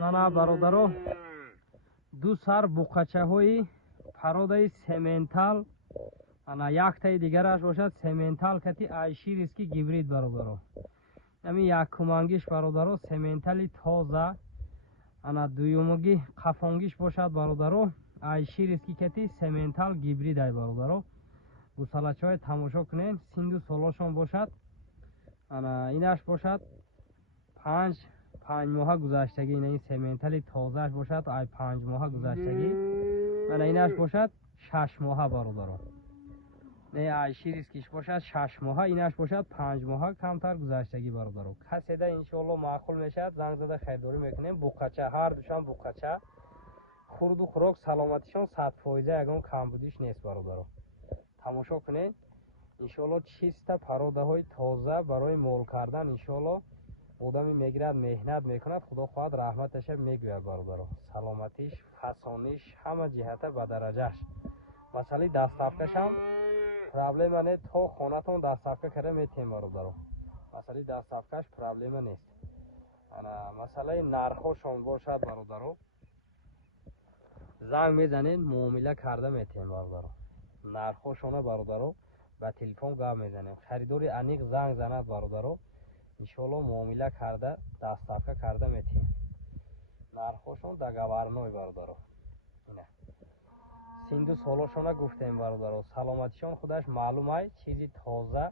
мана бародаро ду сар буқачаҳои пародаи сементал ана яктаи дигараш бошад сементал кати айшириски гибрид бародаро ами якумангиш бародаро сементали тоза ана дуюмуги қафонгиш бошад бародаро айшириски кати сементал гибридай бародаро гусалачаҳои тамошо кунед синду солошон бошад ана инаш бошад 5 моҳа гузаштагӣ ина ин сементали тозааш бошад ай 5 моҳа гузаштагӣ ана инаш бошад 6 моҳа бародаро не айширискиш бошад 6 моҳа инаш бошад 5 моҳа камтар гузаштагӣ бародаро каседа иншоалло маъқул мешавад занг зада хайрдорӣ мекунем буқача ҳар душан буқача хурду хӯрок саломатишон 100% ягон камбудиш нест бародаро тамошо кунед иншоалло чиста пародаҳои тоза барои мол кардан иншоалло одами мегирад меҳнат мекунад худо хоҳад раҳматаша мегӯяд бародаро саломатиш фасониш ҳама ҷиҳата ба дараҷааш масъалаи дастафкашам проблема не то хонатон дастафка карда метем бародаро масъалаи дастафкаш проблема нест ана масъалаи нархошон бошад бародаро занг мезанед муомила карда метем бародаро нархошона бародаро ба телефон гап мезанем харидори аниқ занг занад бародаро иншоалло муомила карда дастафка карда метем нархошон договорной бародаро ина синду солошона гуфтем бародаро саломатишон худаш маълумай чизи тоза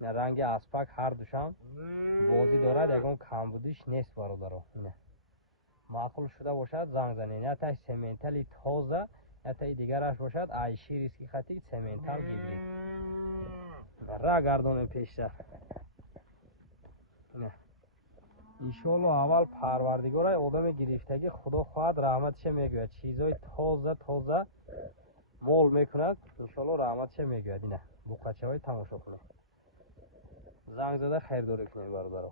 ранги аспак ҳар душам бозӣ дорад ягон камбудиш нест бародаро ина маъқул шуда бошад занг занед яташ сементали тоза ятаи дигараш бошад айшириски хати сементал гибрид ра гардонем пештар ина иншоалло аввал парвардигорай одами гирифтагӣ худо хоҳад раҳматиша мегӯяд чизҳои тоза мол мекунад иншоалло раҳматиша мегӯяд ина буқачаҳои тамошо кунед занг зада хайрдорӣ кунед бародаро